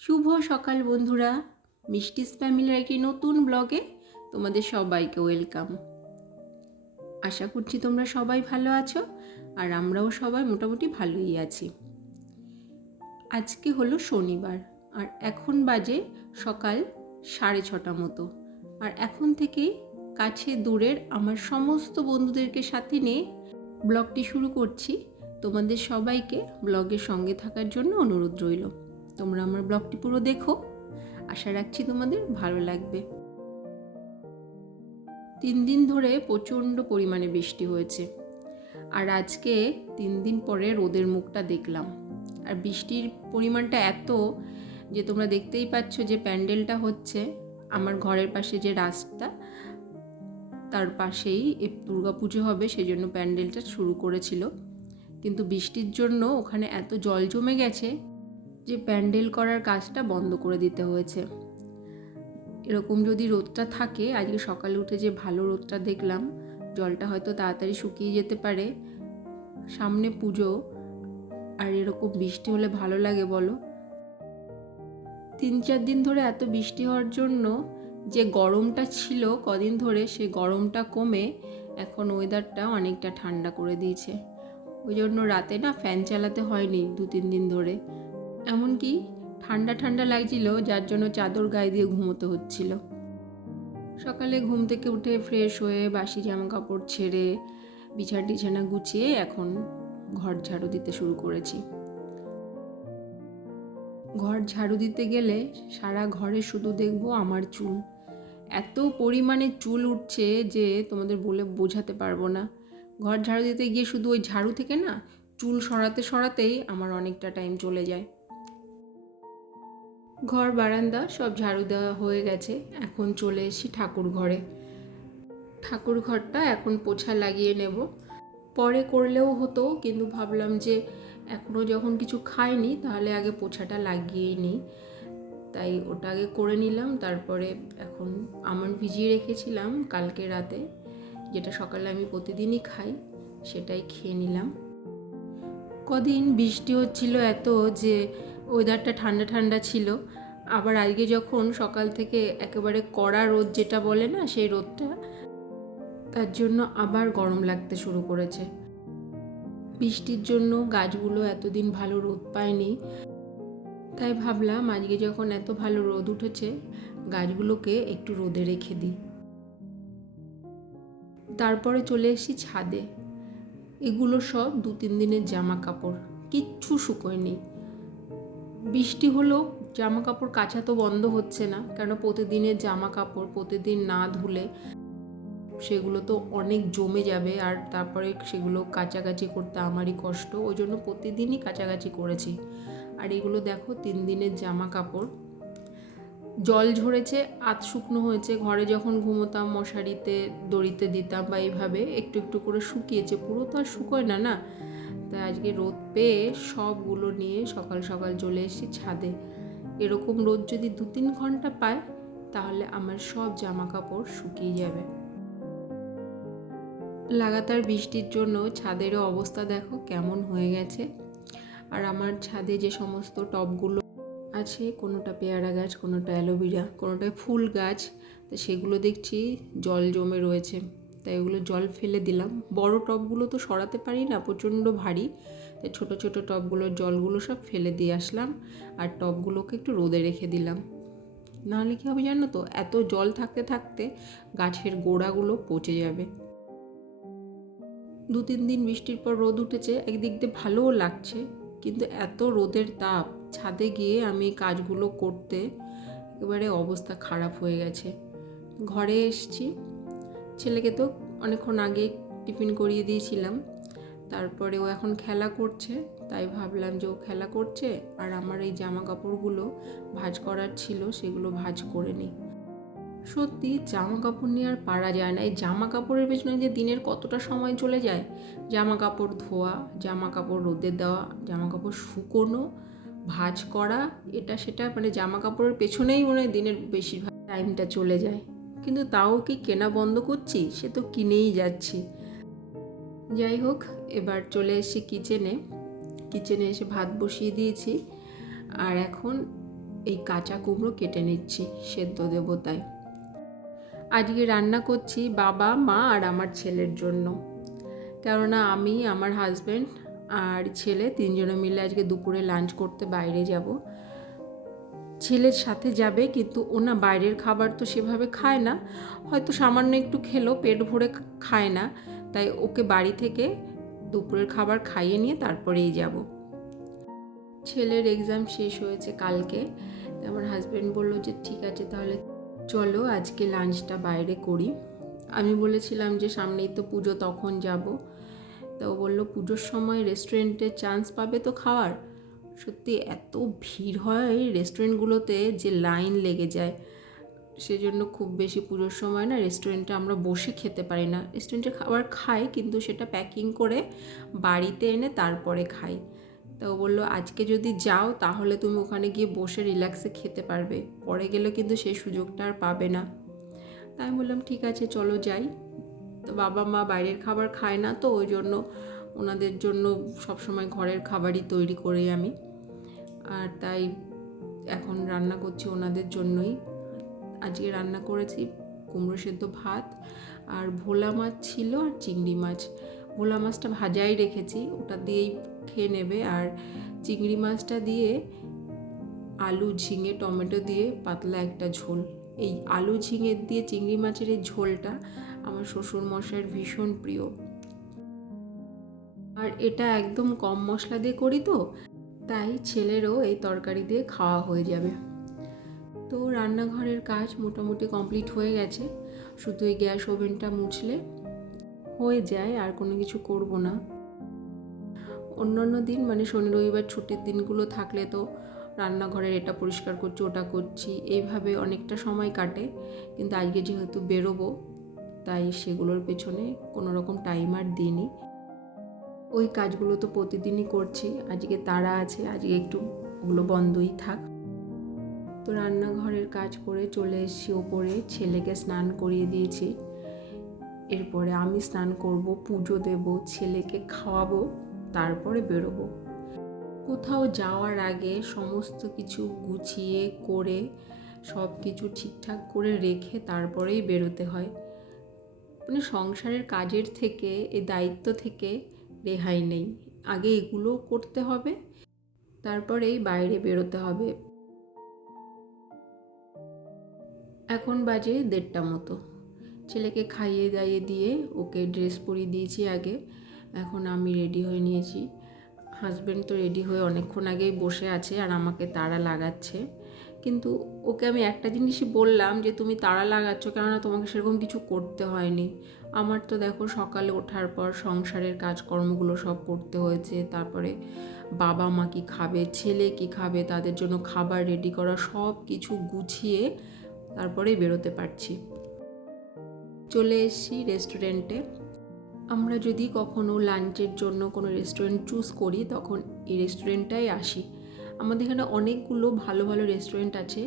শুভ সকাল বন্ধুরা, মিষ্টিস ফ্যামিলির একটি নতুন ব্লগে তোমাদের সবাইকে ওয়েলকাম। আশা করছি তোমরা সবাই ভালো আছো আর আমরাও সবাই মোটামুটি ভালোই আছি। আজকে হলো শনিবার আর এখন বাজে সকাল 6:30 মতো। আর এখন থেকেই কাছে দূরের আমার সমস্ত বন্ধুদেরকে সাথে নিয়ে ব্লগটি শুরু করছি। তোমাদের সবাইকে ব্লগের সঙ্গে থাকার জন্য অনুরোধ রইল। তোমরা আমার ব্লগটি পুরো দেখো, আশা রাখছি তোমাদের ভালো লাগবে। 3 দিন ধরে প্রচণ্ড পরিমাণে বৃষ্টি হয়েছে আর আজকে 3 দিন পরে রোদের মুখটা দেখলাম। আর বৃষ্টির পরিমাণটা এত যে তোমরা দেখতেই পাচ্ছ যে প্যান্ডেলটা হচ্ছে আমার ঘরের পাশে যে রাস্তা তার পাশেই দুর্গাপুজো হবে, সেই জন্য প্যান্ডেলটা শুরু করেছিল। কিন্তু বৃষ্টির জন্য ওখানে এত জল জমে গেছে যে প্যান্ডেল করার কাজটা বন্ধ করে দিতে হয়েছে। এরকম যদি রোদটা থাকে, আজকে সকালে উঠে যে ভালো রোদটা দেখলাম, জলটা হয়তো তাড়াতাড়ি শুকিয়ে যেতে পারে। সামনে পুজো আর এরকম বৃষ্টি হলে ভালো লাগে বলো? 3-4 দিন ধরে এত বৃষ্টি হওয়ার জন্য যে গরমটা ছিল কদিন ধরে, সেই গরমটা কমে এখন ওয়েদারটা অনেকটা ঠান্ডা করে দিয়েছে। ওই জন্য রাতে না ফ্যান চালাতে হয়নি 2-3 দিন ধরে। এমনকি ঠান্ডা ঠান্ডা লাগছিল, যার জন্য চাদর গায়ে দিয়ে ঘুমোতে হচ্ছিল। সকালে ঘুম থেকে উঠে ফ্রেশ হয়ে বাসি জামা কাপড় ছেড়ে বিছানা গুছিয়ে এখন ঘর ঝাড়ু দিতে শুরু করেছি। ঘর ঝাড়ু দিতে গেলে সারা ঘরে শুধু দেখবো আমার চুল। এত পরিমাণে চুল উঠছে যে তোমাদের বলে বোঝাতে পারবো না। ঘর ঝাড়ু দিতে গিয়ে শুধু ওই ঝাড়ু থেকে না চুল সরাতেই আমার অনেকটা টাইম চলে যায়। ঘর বারান্দা সব ঝাড়ু দেওয়া হয়ে গেছে, এখন চলে এসেছি ঠাকুর ঘরে। ঠাকুর ঘরটা এখন পোছা লাগিয়ে নেব। পরে করলেও হতো, কিন্তু ভাবলাম যে এখনও যখন কিছু খাইনি তাহলে আগে পোছাটা লাগিয়েই নিই, তাই ওটা আগে করে নিলাম। তারপরে এখন আমন্ড ভিজিয়ে রেখেছিলাম কালকে রাতে, যেটা সকালে আমি প্রতিদিনই খাই, সেটাই খেয়ে নিলাম। কদিন বৃষ্টি হচ্ছিল এত যে ওয়েদারটা ঠান্ডা ঠান্ডা ছিল, আবার আজকে যখন সকাল থেকে একেবারে কড়া রোদ যেটা বলে না, সেই রোদটা, তার জন্য আবার গরম লাগতে শুরু করেছে। বৃষ্টির জন্য গাছগুলো এতদিন ভালো রোদ পায়নি, তাই ভাবলাম আজকে যখন এত ভালো রোদ উঠেছে গাছগুলোকে একটু রোদে রেখে দিই। তারপরে চলে এসেছি ছাদে। এগুলো সব 2-3 দিনের জামা কাপড়, কিচ্ছু শুকোয়নি। বৃষ্টি হলো জামা কাপড় কাচা তো বন্ধ হচ্ছে না, কেন প্রতিদিনের জামা কাপড় প্রতিদিন না ধুলে সেগুলো তো অনেক জমে যাবে, আর তারপরে সেগুলো কাচাকাচি করতে আমারই কষ্ট, ওই জন্য প্রতিদিনই কাচাকাচি করেছি। আর এগুলো দেখো 3 দিনের জামা কাপড়, জল ঝরেছে, আধ শুকনো হয়েছে। ঘরে যখন ঘুমোতাম মশারিতে দড়িতে দিতাম বা এইভাবে একটু একটু করে শুকিয়েছে, পুরো তো আর শুকোয় না না। তাই আজকে রোদ পেয়ে সবগুলো নিয়ে সকাল সকাল চলে এসেছি ছাদে। এরকম রোদ যদি 2-3 ঘন্টা পায় তাহলে আমার সব জামা কাপড় শুকিয়ে যাবে। লাগাতার বৃষ্টির জন্য ছাদেরও অবস্থা দেখো কেমন হয়ে গেছে। আর আমার ছাদে যে সমস্ত টবগুলো আছে, কোনোটা পেয়ারা গাছ, কোনোটা অ্যালোভেরা, কোনোটায় ফুল গাছ, তো সেগুলো দেখছি জল জমে রয়েছে, তাই ওগুলো জল ফেলে দিলাম। বড় টবগুলো তো সরাতে পারি না, প্রচণ্ড ভারী, তাই ছোটো ছোটো টবগুলোর জলগুলো সব ফেলে দিয়ে আসলাম আর টবগুলোকে একটু রোদে রেখে দিলাম। নাহলে কী হবে জানো তো, এত জল থাকতে থাকতে গাছের গোড়াগুলো পচে যাবে। 2-3 দিন বৃষ্টির পর রোদ উঠেছে, একদিক দিয়ে ভালোও লাগছে, কিন্তু এত রোদের তাপ, ছাদে গিয়ে আমি কাজগুলো করতে একেবারে অবস্থা খারাপ হয়ে গেছে। ঘরে এসেছি, ছেলেকে তো অনেকক্ষণ আগে টিফিন করিয়ে দিয়েছিলাম, তারপরে ও এখন খেলা করছে, তাই ভাবলাম যে ও খেলা করছে আর আমার এই জামা কাপড়গুলো ভাঁজ করার ছিল, সেগুলো ভাঁজ করে নিই। সত্যি জামা কাপড় নিয়ে আর পারা যায় না। এই জামা কাপড়ের পেছনে যে দিনের কতটা সময় চলে যায়, জামা কাপড় ধোয়া, জামা কাপড় রোদে দেওয়া, জামা কাপড় শুকোনো, ভাঁজ করা, এটা সেটা, মানে জামা কাপড়ের পেছনেই মনে হয় দিনের বেশিরভাগ টাইমটা চলে যায়। কিন্তু তাও কি কেনা বন্ধ করছি? সে তো কিনেই যাচ্ছি। যাই হোক, এবার চলে এসেছি কিচেনে এসে ভাত বসিয়ে দিয়েছি। আর এখন এই কাঁচা কুমড়ো কেটে নিচ্ছি, সেদ্ধ দেবো তাই। আজকে রান্না করছি বাবা, মা আর আমার ছেলের জন্য, কেননা আমি, আমার হাজব্যান্ড আর ছেলে তিনজনে মিলে আজকে দুপুরে লাঞ্চ করতে বাইরে যাব। ছেলের সাথে যাবে, কিন্তু ওনা বাইরের খাবার তো সেভাবে খায় না, হয়তো সামান্য একটু খেলো, পেট ভরে খায় না, তাই ওকে বাড়ি থেকে দুপুরের খাবার খাইয়ে নিয়ে তারপরেই যাব। ছেলের এক্সাম শেষ হয়েছে কালকে, আমার হাজব্যান্ড বলল যে ঠিক আছে তাহলে চলো আজকে লাঞ্চটা বাইরে করি। আমি বলেছিলাম যে সামনেই তো পুজো, তখন যাব। তো ও বললো পুজোর সময় রেস্টুরেন্টে চান্স পাবে তো খাওয়ার। সত্যি এত ভিড় হয় রেস্টুরেন্টগুলোতে যে লাইন লেগে যায়, সেজন্য খুব বেশি পুজোর সময় না রেস্টুরেন্টে আমরা বসে খেতে পারি না। রেস্টুরেন্টে খাবার খাই, কিন্তু সেটা প্যাকিং করে বাড়িতে এনে তারপরে খাই। তো ও বললো আজকে যদি যাও তাহলে তুমি ওখানে গিয়ে বসে রিল্যাক্সে খেতে পারবে, পরে গেলে কিন্তু সেই সুযোগটা আর পাবে না। তাই আমি বললাম ঠিক আছে চলো যাই। তো বাবা মা বাইরের খাবার খায় না, তো ওই জন্য ওনাদের জন্য সবসময় ঘরের খাবারই তৈরি করি আমি। আর তাই এখন রান্না করছি ওনাদের জন্যই। আজকে রান্না করেছি কুমড়ো সেদ্ধ ভাত, আর ভোলা মাছ ছিল আর চিংড়ি মাছ। ভোলা মাছটা ভাজাই রেখেছি, ওটা দিয়েই খেয়ে নেবে। আর চিংড়ি মাছটা দিয়ে আলু, ঝিঙে, টমেটো দিয়ে পাতলা একটা ঝোল। এই আলু ঝিঙে দিয়ে চিংড়ি মাছের এই ঝোলটা আমার শ্বশুর মশাইয়ের ভীষণ প্রিয়। আর এটা একদম কম মশলা দিয়ে করি তো, তাই ছেলেরও এই তরকারি দিয়ে খাওয়া হয়ে যাবে। তো রান্নাঘরের কাজ মোটামুটি কমপ্লিট হয়ে গেছে, শুধু এই গ্যাস ওভেনটা মুছলে হয়ে যায়, আর কোনো কিছু করব না। অন্যান্য দিন মানে শনি রবিবার ছুটির দিনগুলো থাকলে তো রান্নাঘরের এটা পরিষ্কার করছি, ওটা করছি, এইভাবে অনেকটা সময় কাটে। কিন্তু আজকে যেহেতু বেরোবো, তাই সেগুলোর পেছনে কোনো রকম টাইম আর দিইনি। ওই কাজগুলো তো প্রতিদিনই করছি, আজকে তাড়া আছে, আজকে একটু ওগুলো বন্ধই থাক। তো রান্নাঘরের কাজ করে চলে এসেছি ওপরে, ছেলেকে স্নান করিয়ে দিয়েছি। এরপরে আমি স্নান করব, পুজো দেব, ছেলেকে খাওয়াবো, তারপরে বেরোবো। কোথাও যাওয়ার আগে সমস্ত কিছু গুছিয়ে করে সব কিছু ঠিকঠাক করে রেখে তারপরেই বেরোতে হয়। মানে সংসারের কাজের থেকে, এই দায়িত্ব থেকে রেহাই নেই। আগে এগুলো করতে হবে, তারপরেই বাইরে বেরোতে হবে। এখন বাজে 1:30 মতো। ছেলেকে খাইয়ে দাইয়ে দিয়ে ওকে ড্রেস পরিয়ে দিয়েছি আগে। এখন আমি রেডি হয়ে নিয়েছি। হাজব্যান্ড তো রেডি হয়ে অনেকক্ষণ আগেই বসে আছে আর আমাকে তাড়া লাগাচ্ছে। কিন্তু ওকে আমি একটা জিনিসই বললাম যে তুমি তাড়া লাগাচ্ছ, কেননা তোমাকে সেরকম কিছু করতে হয়নি। আমার তো দেখো সকালে ওঠার পর সংসারের কাজকর্মগুলো সব করতে হয়েছে, তারপরে বাবা মা কী খাবে, ছেলে কী খাবে, তাদের জন্য খাবার রেডি করা, সব কিছু গুছিয়ে তারপরেই বেরোতে পারছি। চলে এসেছি রেস্টুরেন্টে। আমরা যদি কখনো লাঞ্চের জন্য কোনো রেস্টুরেন্ট চুজ করি তখন এই রেস্টুরেন্টটাই আসি। আমাদের এখানে অনেকগুলো ভালো ভালো রেস্টুরেন্ট আছে,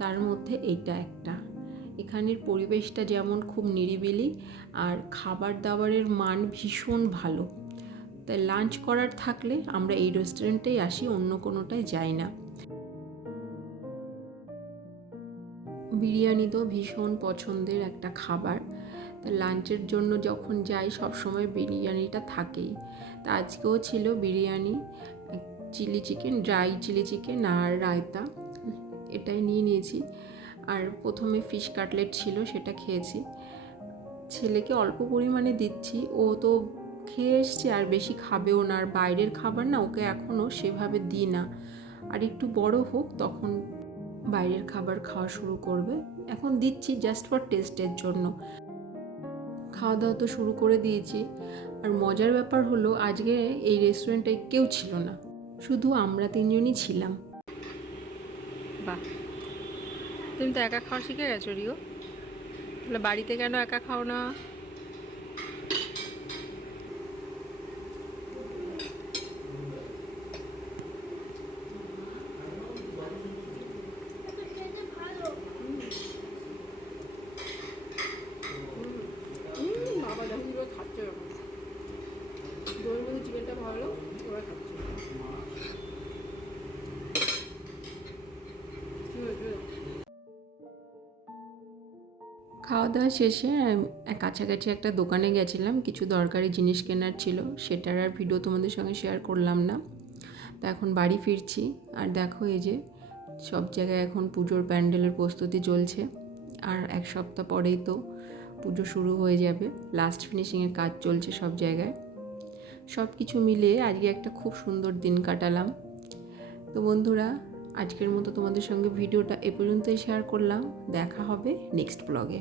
তার মধ্যে এইটা একটা। এখানের পরিবেশটা যেমন খুব নিরিবিলি, আর খাবার দাবারের মান ভীষণ ভালো। তাই লাঞ্চ করার থাকলে আমরা এই রেস্টুরেন্টেই আসি, অন্য কোনোটায় যাই না। বিরিয়ানি তো ভীষণ পছন্দের একটা খাবার, তা লাঞ্চের জন্য যখন যাই সবসময় বিরিয়ানিটা থাকেই। তা আজকেও ছিল biryani, chilli chicken, dry chilli chicken আর রায়তা, এটাই নিয়ে নিয়েছি। আর প্রথমে ফিশ কাটলেট ছিল, সেটা খেয়েছি। ছেলেকে অল্প পরিমাণে দিচ্ছি, ও তো খেয়ে এসছে আর বেশি খাবেও না। আর বাইরের খাবার না ওকে এখনও সেভাবে দিই না, আর একটু বড় হোক তখন বাইরের খাবার খাওয়া শুরু করবে। এখন দিচ্ছি জাস্ট ফর টেস্টের জন্য। খাওয়া দাওয়া তো শুরু করে দিয়েছি। আর মজার ব্যাপার হলো আজকে এই রেস্টুরেন্টে কেউ ছিল না, শুধু আমরা তিনজনই ছিলাম। বাহ, তুমি তো একা খাওয়া শিখে গেছো রিও, তাহলে বাড়িতে কেন একা খাও না? বাবা যখন করে খাচ্ছে, যখন দইয়ের মধ্যে চিকেনটা ভালো, ওরা খাচ্ছে। খাওয়া দাওয়া শেষে কাছাকাছি একটা দোকানে গেছিলাম, কিছু দরকারি জিনিস কেনার ছিল, সেটার আর ভিডিও তোমাদের সঙ্গে শেয়ার করলাম না। তো এখন বাড়ি ফিরছি। আর দেখো এই যে সব জায়গায় এখন পুজোর প্যান্ডেলের প্রস্তুতি চলছে, আর এক সপ্তাহ পরেই তো পুজো শুরু হয়ে যাবে। লাস্ট ফিনিশিংয়ের কাজ চলছে সব জায়গায়। সব কিছু মিলিয়ে আজকে একটা খুব সুন্দর দিন কাটালাম। তো বন্ধুরা, আজকের মতো তোমাদের সঙ্গে ভিডিওটা এ পর্যন্তই শেয়ার করলাম। দেখা হবে নেক্সট ব্লগে।